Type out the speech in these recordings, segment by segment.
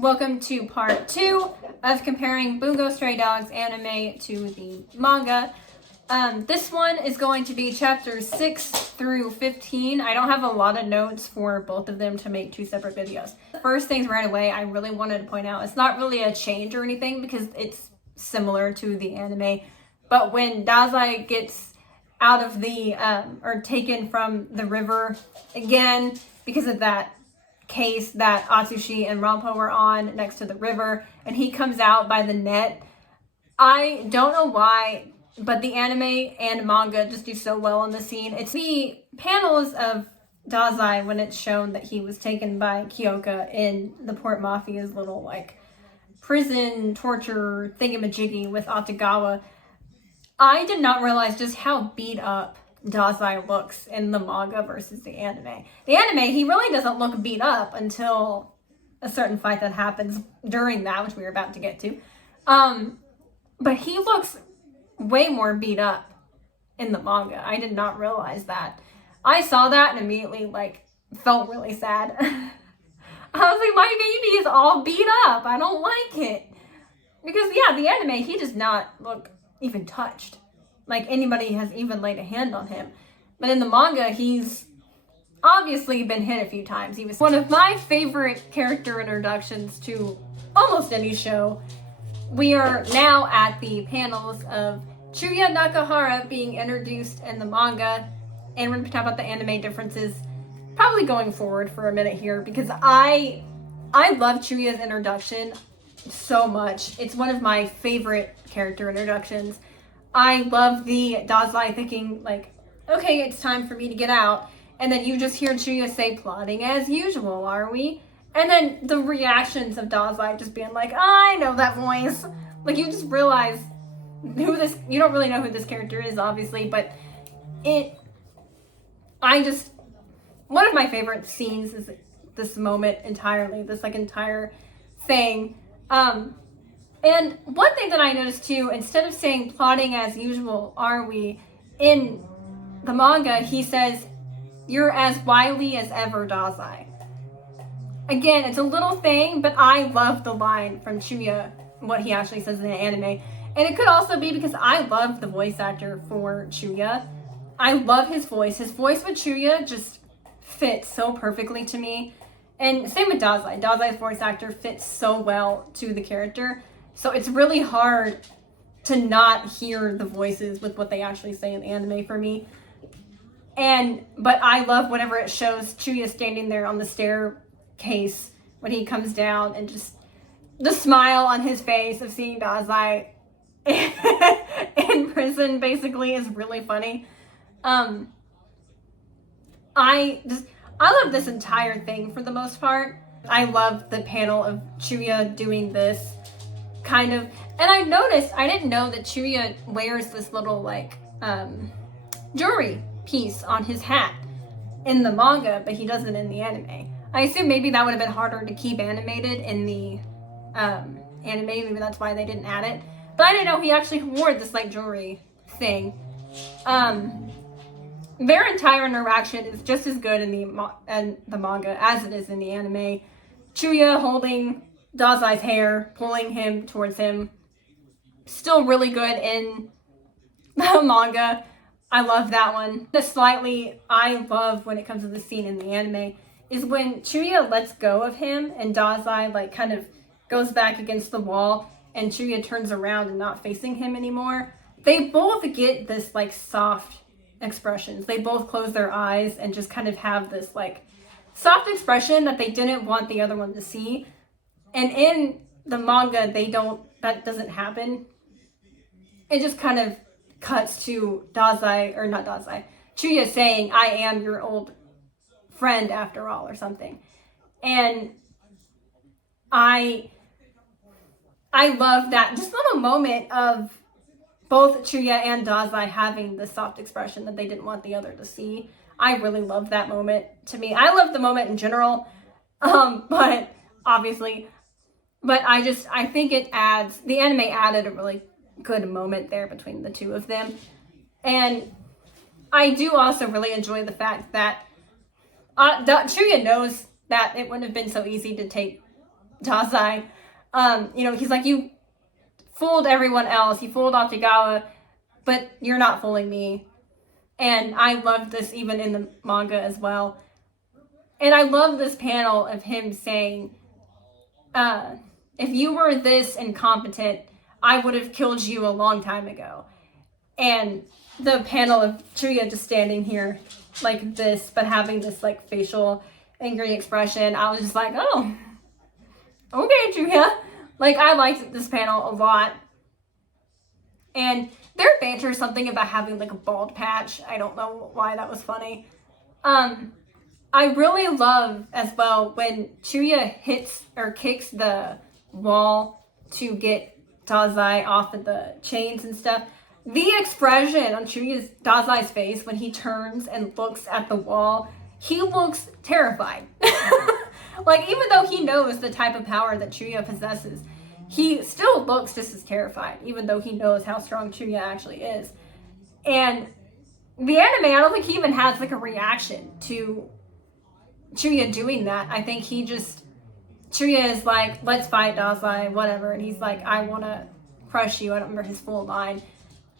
Welcome to part 2 of comparing Bungou Stray Dogs anime to the manga. This one is going to be chapters 6 through 15. I don't have a lot of notes for both of them to make two separate videos. First things right away, I really wanted to point out, it's not really a change or anything because it's similar to the anime. But when Dazai gets out of the, or taken from the river again because of that case that Atsushi and Rampo were on next to the river, and he comes out by the net. I don't know why, but the anime and manga just do so well in the scene. It's the panels of Dazai when it's shown that he was taken by Kyoka in the Port Mafia's little like prison torture thingamajiggy with Atagawa. I did not realize just how beat up Dazai looks in the manga versus the anime. The anime, he really doesn't look beat up until a certain fight that happens during that, which we were about to get to. But he looks way more beat up in the manga. I did not realize that. I saw that and immediately felt really sad. I was like, my baby is all beat up. I don't like it. Because yeah, the anime, he does not look even touched. Like anybody has even laid a hand on him. But in the manga, he's obviously been hit a few times. He was one of my favorite character introductions to almost any show. We are now at the panels of Chuya Nakahara being introduced in the manga. And we're going to talk about the anime differences probably going forward for a minute here because I love Chuya's introduction so much. It's one of my favorite character introductions. I love the Dazai thinking okay, it's time for me to get out. And then you just hear Chuya say, plotting as usual, are we? And then the reactions of Dazai just being like, I know that voice. You just realize you don't really know who this character is, obviously, but one of my favorite scenes is this moment entirely, this entire thing. And one thing that I noticed too, instead of saying plotting as usual, are we, in the manga, he says, you're as wily as ever, Dazai. Again, it's a little thing, but I love the line from Chuya, what he actually says in the anime. And it could also be because I love the voice actor for Chuya. I love his voice. His voice with Chuya just fits so perfectly to me. And same with Dazai. Dazai's voice actor fits so well to the character. So it's really hard to not hear the voices with what they actually say in the anime for me. But I love whenever it shows Chuya standing there on the staircase when he comes down and just the smile on his face of seeing Dazai in prison basically is really funny. I love this entire thing for the most part. I love the panel of Chuya doing this kind of, and I noticed, I didn't know that Chuya wears this little jewelry piece on his hat in the manga, but he doesn't in the anime. I assume maybe that would have been harder to keep animated in the anime, maybe that's why they didn't add it. But I didn't know he actually wore this jewelry thing. Their entire interaction is just as good in the manga as it is in the anime. Chuya holding Dazai's hair, pulling him towards him. Still really good in the manga. I love that one. I love when it comes to the scene in the anime is when Chuya lets go of him and Dazai kind of goes back against the wall and Chuya turns around and not facing him anymore. They both get this soft expressions. They both close their eyes and just kind of have this soft expression that they didn't want the other one to see. And in the manga, that doesn't happen. It just kind of cuts to Chuya saying, I am your old friend after all, or something. And I love that just little moment of both Chuya and Dazai having the soft expression that they didn't want the other to see. I really love that moment. To me, I love the moment in general, but obviously, but I think the anime added a really good moment there between the two of them. And I do also really enjoy the fact that Chuya knows that it wouldn't have been so easy to take Dazai. He's like, you fooled everyone else. You fooled Akutagawa, but you're not fooling me. And I loved this even in the manga as well. And I love this panel of him saying, if you were this incompetent, I would have killed you a long time ago. And the panel of Chuya just standing here like this, but having this like facial angry expression, I was just like, oh, okay, Chuya. Like, I liked this panel a lot. And their banter is something about having like a bald patch. I don't know why that was funny. I really love as well when Chuya hits or kicks the wall to get Dazai off of the chains and stuff. The expression on Dazai's face when he turns and looks at the wall, he looks terrified. Like, even though he knows the type of power that Chuya possesses, he still looks just as terrified, even though he knows how strong Chuya actually is. And the anime, I don't think he even has like a reaction to Chuya doing that. I think Chuya is like, let's fight, Dazai, whatever. And he's like, I want to crush you. I don't remember his full line.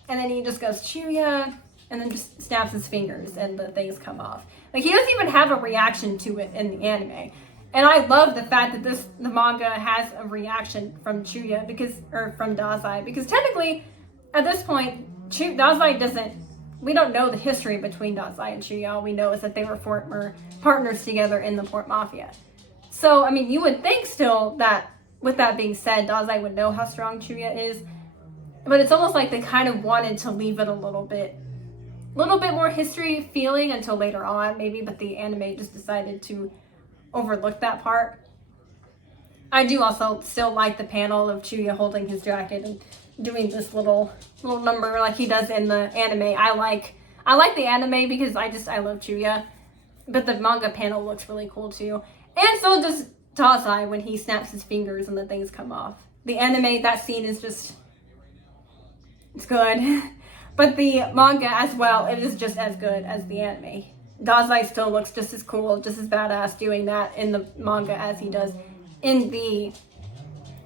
And then he just goes, Chuya, and then just snaps his fingers and the things come off. Like, he doesn't even have a reaction to it in the anime. And I love the fact that the manga has a reaction from Chuya from Dazai, because technically at this point, Dazai we don't know the history between Dazai and Chuya. All we know is that they were former partners together in the Port Mafia. So, I mean, you would think still that, with that being said, Dazai would know how strong Chuya is, but it's almost like they kind of wanted to leave it a little bit more history feeling until later on, maybe, but the anime just decided to overlook that part. I do also still like the panel of Chuya holding his jacket and doing this little number like he does in the anime. I like the anime because I love Chuya, but the manga panel looks really cool too. And so does Dazai when he snaps his fingers and the things come off. The anime, that scene is just, it's good. But the manga as well, it is just as good as the anime. Dazai still looks just as cool, just as badass doing that in the manga as he does in the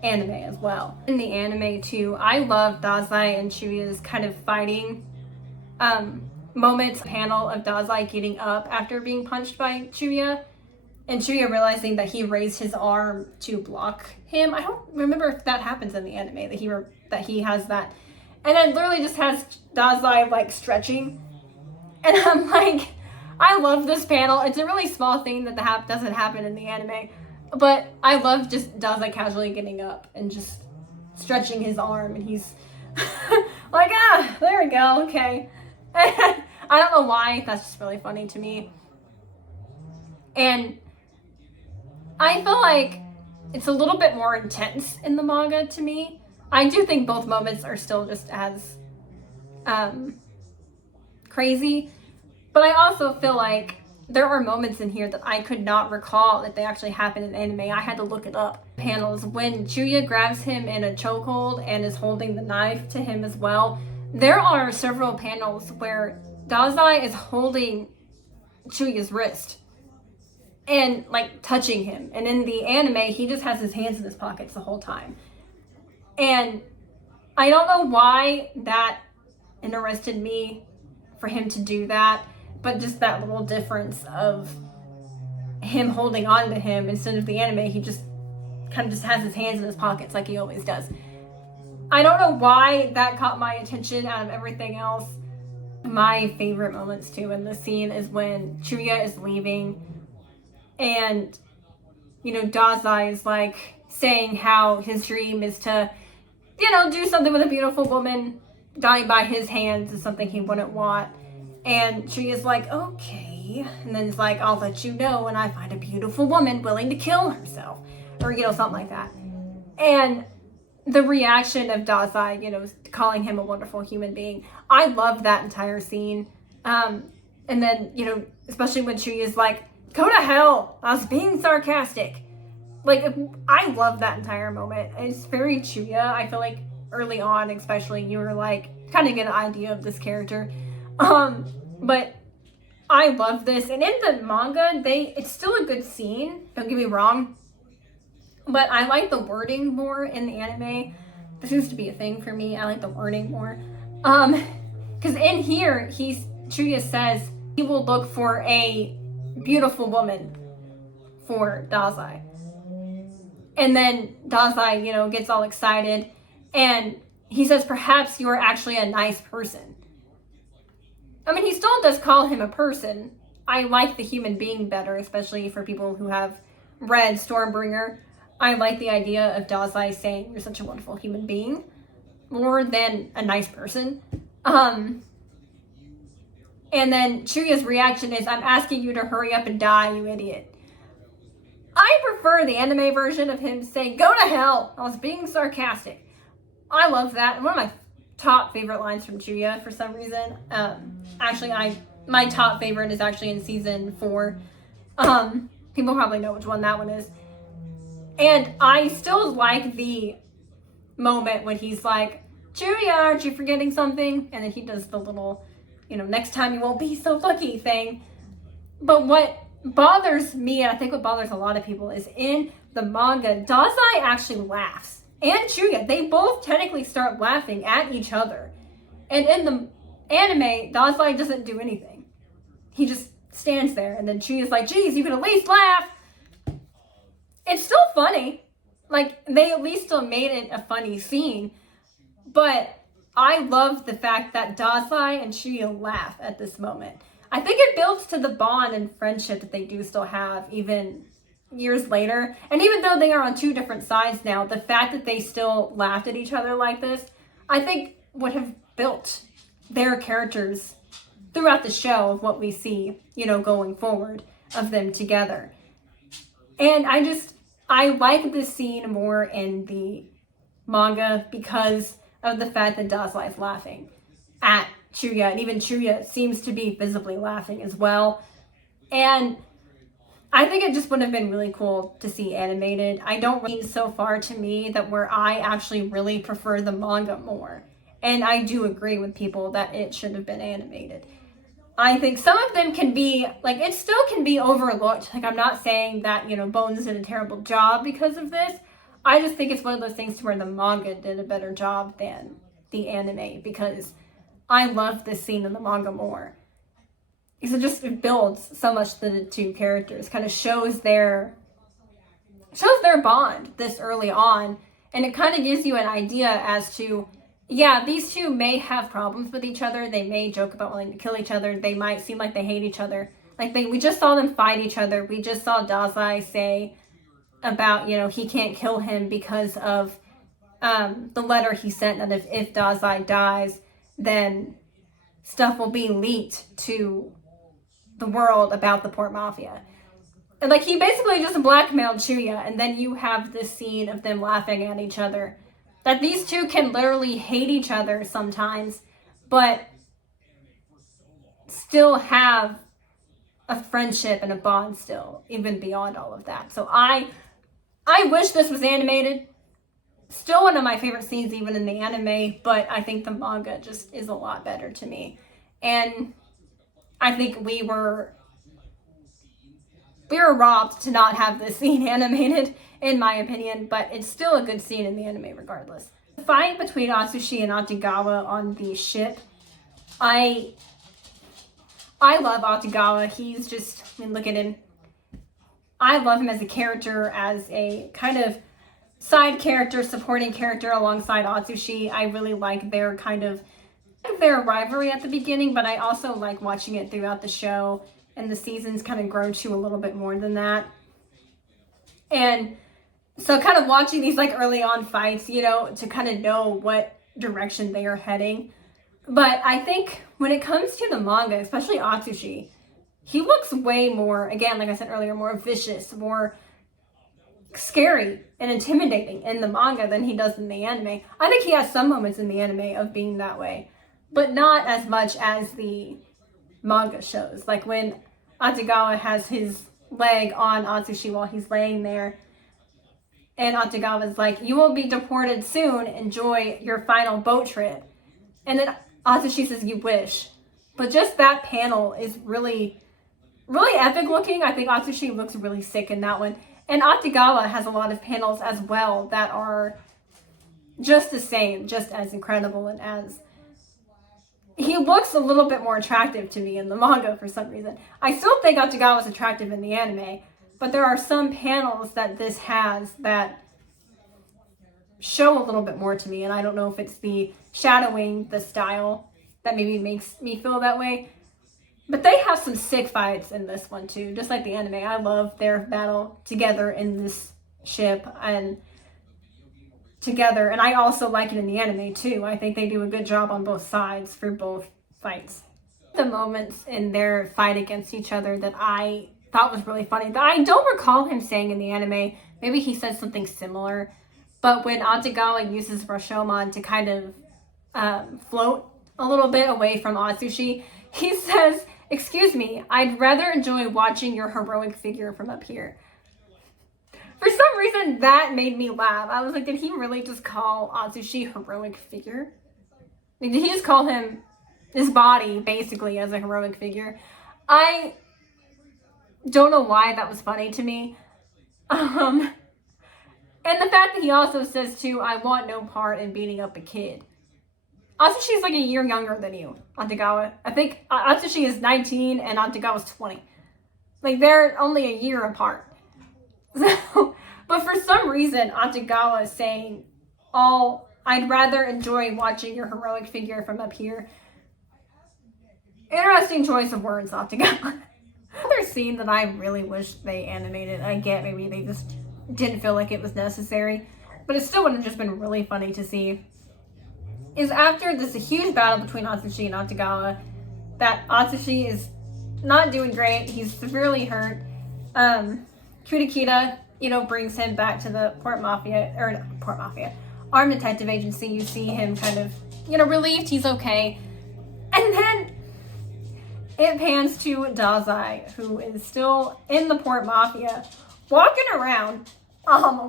anime as well. In the anime too, I love Dazai and Chuya's kind of fighting moments. Panel of Dazai getting up after being punched by Chuya, and Chuya realizing that he raised his arm to block him. I don't remember if that happens in the anime, that he has that. And then literally just has Dazai like stretching. And I'm like, I love this panel. It's a really small thing that doesn't happen in the anime. But I love just Dazai casually getting up and just stretching his arm. And he's like, there we go, okay. I don't know why. That's just really funny to me. And I feel like it's a little bit more intense in the manga to me. I do think both moments are still just as crazy, but I also feel like there are moments in here that I could not recall that they actually happened in anime. I had to look it up. Panels when Chuya grabs him in a chokehold and is holding the knife to him as well. There are several panels where Dazai is holding Chuya's wrist and like touching him, and in the anime he just has his hands in his pockets the whole time. And I don't know why that interested me for him to do that, but just that little difference of him holding on to him instead of the anime, he just kind of just has his hands in his pockets like he always does. I don't know why that caught my attention out of everything else. My favorite moments too in this scene is when Chuya is leaving and, Dazai is like saying how his dream is to, do something with a beautiful woman. Dying by his hands is something he wouldn't want. And Chuya's like, okay. And then it's like, I'll let you know when I find a beautiful woman willing to kill herself. Or, something like that. And the reaction of Dazai, calling him a wonderful human being. I love that entire scene. And then, especially when Chuya's like, go to hell. I was being sarcastic. Like, I love that entire moment. It's very Chuya. I feel like early on, especially, you were like, kind of get an idea of this character. But I love this. And in the manga, it's still a good scene. Don't get me wrong. but I like the wording more in the anime. This seems to be a thing for me. I like the wording more. Because in here, Chuya says he will look for a beautiful woman for Dazai. And then Dazai, gets all excited. And he says, perhaps you are actually a nice person. I mean, he still does call him a person. I like the human being better, especially for people who have read Stormbringer. I like the idea of Dazai saying, you're such a wonderful human being, more than a nice person. And then Chuya's reaction is, I'm asking you to hurry up and die, you idiot. I prefer the anime version of him saying, go to hell. I was being sarcastic. I love that. One of my top favorite lines from Chuya for some reason. My top favorite is actually in season 4. People probably know which one that one is. And I still like the moment when he's like, Chuya, aren't you forgetting something? And then he does the little, next time you won't be so lucky thing. But what bothers me, and I think what bothers a lot of people, is in the manga, Dazai actually laughs. And Chuya, they both technically start laughing at each other. And in the anime, Dazai doesn't do anything. He just stands there, and then Chuya's like, geez, you could at least laugh. It's still funny. Like, they at least still made it a funny scene. But I love the fact that Dazai and Chuya laugh at this moment. I think it builds to the bond and friendship that they do still have, even years later. And even though they are on 2 different sides now, the fact that they still laughed at each other like this, I think would have built their characters throughout the show of what we see, going forward of them together. And I like this scene more in the manga because of the fact that Dazai is laughing at Chuya, and even Chuya seems to be visibly laughing as well. And I think it just would have been really cool to see animated. I don't read so far to me that where I actually really prefer the manga more. And I do agree with people that it should have been animated. I think some of them can be, it still can be overlooked. I'm not saying that, Bones did a terrible job because of this. I just think it's one of those things to where the manga did a better job than the anime, because I love this scene in the manga more. Because it builds so much to the 2 characters, kind of shows their bond this early on, and it kind of gives you an idea as to, yeah, these 2 may have problems with each other. They may joke about wanting to kill each other. They might seem like they hate each other. We just saw them fight each other. We just saw Dazai say about, he can't kill him because of the letter he sent, that if Dazai dies, then stuff will be leaked to the world about the Port Mafia. And he basically just blackmailed Chuya, and then you have this scene of them laughing at each other. That these 2 can literally hate each other sometimes, but still have a friendship and a bond still, even beyond all of that. So I wish this was animated. Still one of my favorite scenes even in the anime, but I think the manga just is a lot better to me. And I think we were robbed to not have this scene animated, in my opinion, but it's still a good scene in the anime regardless. The fight between Atsushi and Atigawa on the ship, I love Atigawa. He's just, look at him. I love him as a character, as a kind of side character, supporting character alongside Atsushi. I really like their rivalry at the beginning, but I also like watching it throughout the show, and the seasons kind of grow to a little bit more than that. And so kind of watching these early on fights, to kind of know what direction they are heading. But I think when it comes to the manga, especially Atsushi, he looks way more, again, like I said earlier, more vicious, more scary and intimidating in the manga than he does in the anime. I think he has some moments in the anime of being that way, but not as much as the manga shows. Like when Atigawa has his leg on Atsushi while he's laying there, and Atigawa's like, you will be deported soon, enjoy your final boat trip. And then Atsushi says, you wish. But just that panel is really, really epic looking. I think Atsushi looks really sick in that one. And Atagawa has a lot of panels as well that are just the same, just as incredible, and as he looks a little bit more attractive to me in the manga for some reason. I still think Atagawa is attractive in the anime, but there are some panels that this has that show a little bit more to me, and I don't know if it's the shadowing, the style, that maybe makes me feel that way. But they have some sick fights in this one too, just like the anime. I love their battle together in this ship and together, and I also like it in the anime too. I think they do a good job on both sides for both fights. The moments in their fight against each other that I thought was really funny, that I don't recall him saying in the anime, maybe he said something similar, but when Atagawa uses Rashomon to kind of float a little bit away from Atsushi, he says, "Excuse me, I'd rather enjoy watching your heroic figure from up here." For some reason, that made me laugh. I was like, did he really just call Atsushi heroic figure? Like, did he just call him, his body, basically, as a heroic figure? I don't know why that was funny to me. And the fact that he also says, too, "I want no part in beating up a kid." Atsushi's like a year younger than you, Atagawa. I think Atsushi is 19 and Atagawa's 20. Like, they're only a year apart. So, but for some reason, Atagawa is saying, "I'd rather enjoy watching your heroic figure from up here." Interesting choice of words, Atagawa. Another scene that I really wish they animated, I get maybe they just didn't feel like it was necessary, but it still would have just been really funny to see, is after this huge battle between Atsushi and Atagawa, that Atsushi is not doing great, he's severely hurt. Kudakita, brings him back to the Armed Detective Agency. You see him kind of, relieved he's okay. And then it pans to Dazai, who is still in the Port Mafia, walking around.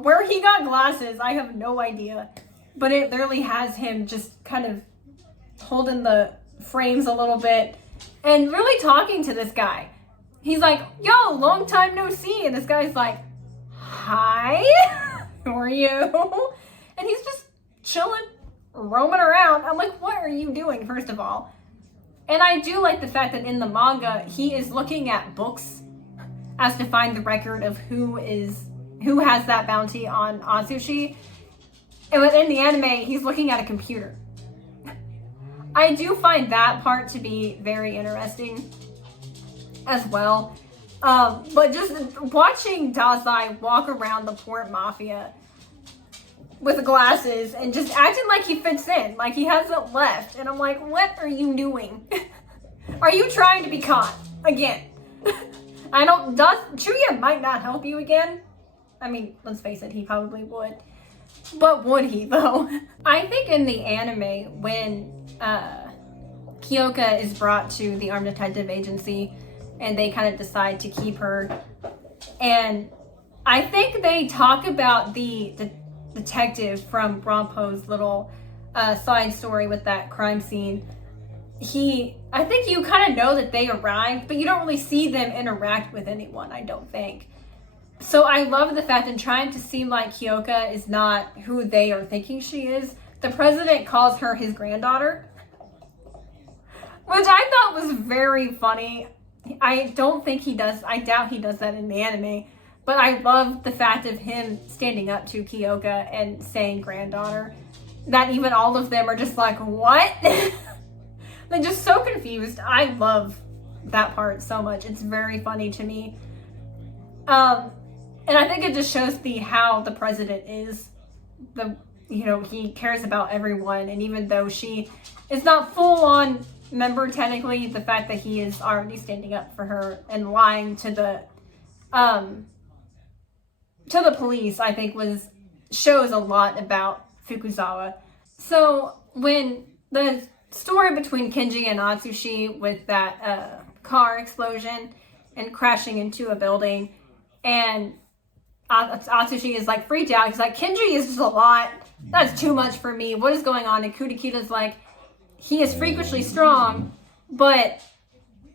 Where he got glasses, I have no idea. But it literally has him just kind of holding the frames a little bit and really talking to this guy. He's like, "Yo, long time no see." And this guy's like, "Hi, who are you?" And he's just chilling, roaming around. I'm like, what are you doing, first of all? And I do like the fact that in the manga, he is looking at books as to find the record of who has that bounty on Atsushi. And within the anime, he's looking at a computer. I do find that part to be very interesting as well. But just watching Dazai walk around the Port Mafia with glasses and just acting like he fits in, like he hasn't left. And I'm like, what are you doing? Are you trying to be caught again? Chuya might not help you again. I mean, let's face it, he probably would. But would he, though? I think in the anime, when Kyoka is brought to the Armed Detective Agency and they kind of decide to keep her, and I think they talk about the detective from Bronpo's little side story with that crime scene. I think you kind of know that they arrived, but you don't really see them interact with anyone, I don't think. So I love the fact that trying to seem like Kyoka is not who they are thinking she is, the president calls her his granddaughter, which I thought was very funny. I doubt he does that in the anime, but I love the fact of him standing up to Kyoka and saying granddaughter, that even all of them are just like, what? They're just so confused. I love that part so much. It's very funny to me. And I think it just shows how the president is. He cares about everyone, and even though she is not full on member technically, the fact that he is already standing up for her and lying to the police, I think shows a lot about Fukuzawa. So when the story between Kenji and Atsushi with that car explosion and crashing into a building, and Atsushi is like freaked out. He's like, "Kenji is just a lot. That's too much for me. What is going on?" And Kudakita's like, "He is freakishly strong, but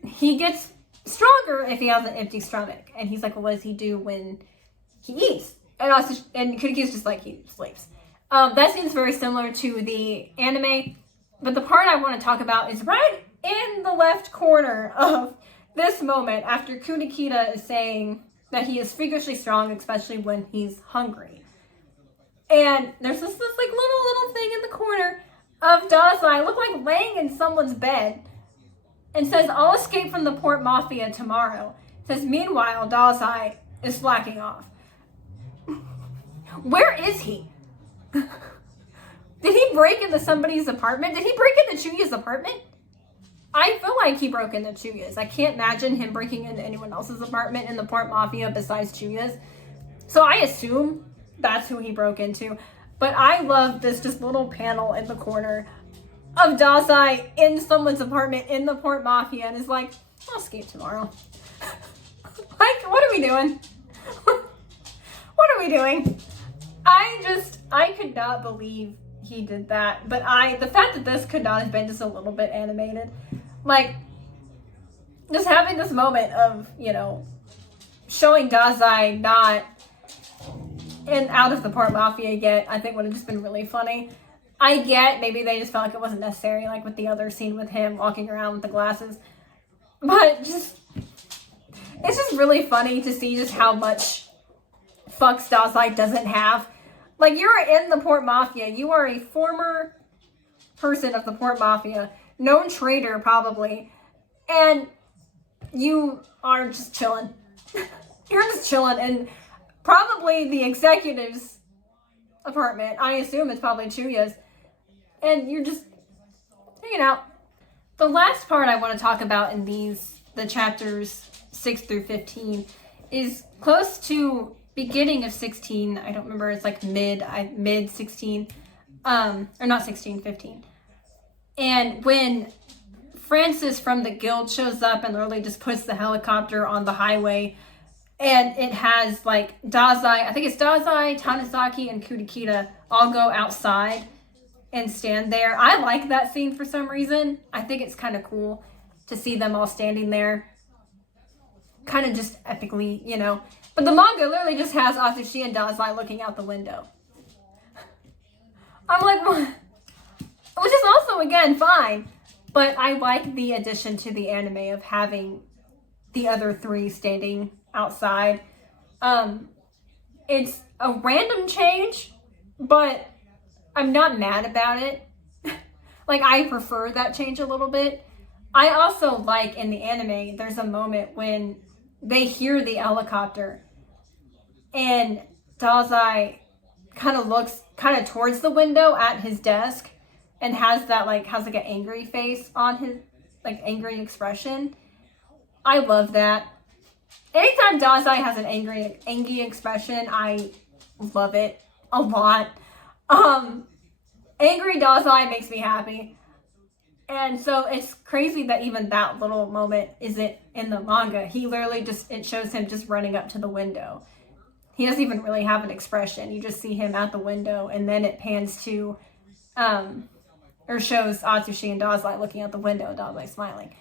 he gets stronger if he has an empty stomach." And he's like, "Well, what does he do when he eats. And Kurikida's just like, he sleeps. That seems very similar to the anime. But the part I want to talk about is right in the left corner of this moment after Kurikida is saying that he is freakishly strong, especially when he's hungry. And there's this like little thing in the corner of Dazai, look like laying in someone's bed, and says, "I'll escape from the Port Mafia tomorrow." It says, meanwhile, Dazai is slacking off. Where is he? Did he break into somebody's apartment? Did he break into Chuya's apartment? I feel like he broke into Chuya's. I can't imagine him breaking into anyone else's apartment in the Port Mafia besides Chuya's. So I assume that's who he broke into. But I love this just little panel in the corner of Dazai in someone's apartment in the Port Mafia and is like, "I'll escape tomorrow." Like, what are we doing? What are we doing? I could not believe he did that. But the fact that this could not have been just a little bit animated, like, just having this moment of, you know, showing Dazai not out of the Port Mafia yet, I think would have just been really funny. I get maybe they just felt like it wasn't necessary, like with the other scene with him walking around with the glasses. But it's just really funny to see just how much fucks Dazai doesn't have. Like, you're in the Port Mafia. You are a former person of the Port Mafia, known traitor probably, and you are just chilling. You're just chilling in probably the executive's apartment. I assume it's probably Chuya's. And you're just hanging out. The last part I want to talk about in the chapters 6 through 15 is close to beginning of 16. I don't remember, it's like mid 16, or not 16, 15. And when Francis from the guild shows up and literally just puts the helicopter on the highway, and it has like Dazai, I think it's Dazai, Tanizaki, and Kurikida all go outside and stand there. I like that scene for some reason. I think it's kind of cool to see them all standing there, kind of just epically, you know. But the manga literally just has Atsushi and Dazai looking out the window. I'm like, what? Which is also, again, fine. But I like the addition to the anime of having the other three standing outside. It's a random change, but I'm not mad about it. Like, I prefer that change a little bit. I also like in the anime, there's a moment when they hear the helicopter and Dazai kind of looks kind of towards the window at his desk and has an angry face on his, like, angry expression. I love that. Anytime Dazai has an angry expression, I love it a lot. Angry Dazai makes me happy. And so it's crazy that even that little moment isn't in the manga. He literally it shows him just running up to the window. He doesn't even really have an expression. You just see him at the window, and then it pans to, or shows Atsushi and Dazai looking out the window, Dazai smiling.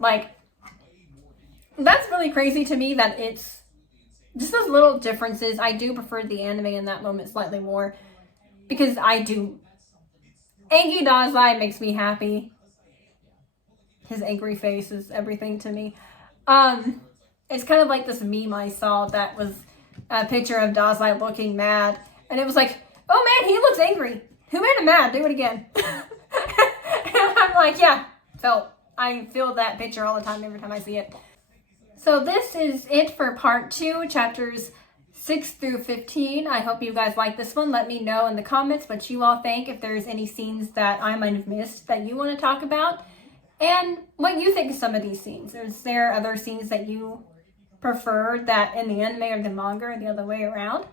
Like, that's really crazy to me that it's just those little differences. I do prefer the anime in that moment slightly more, because Angie Dazai makes me happy. His angry face is everything to me. It's kind of like this meme I saw that was a picture of Dazai looking mad. And it was like, oh man, he looks angry. Who made him mad? Do it again. And I'm like, yeah, I feel that picture all the time every time I see it. So this is it for part 2, chapters 6 through 15. I hope you guys like this one. Let me know in the comments what you all think, if there's any scenes that I might have missed that you want to talk about, and what you think of some of these scenes. Is there other scenes that you prefer that in the anime or the manga or the other way around?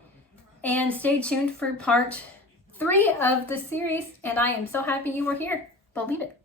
And stay tuned for part 3 of the series, and I am so happy you were here. Believe it.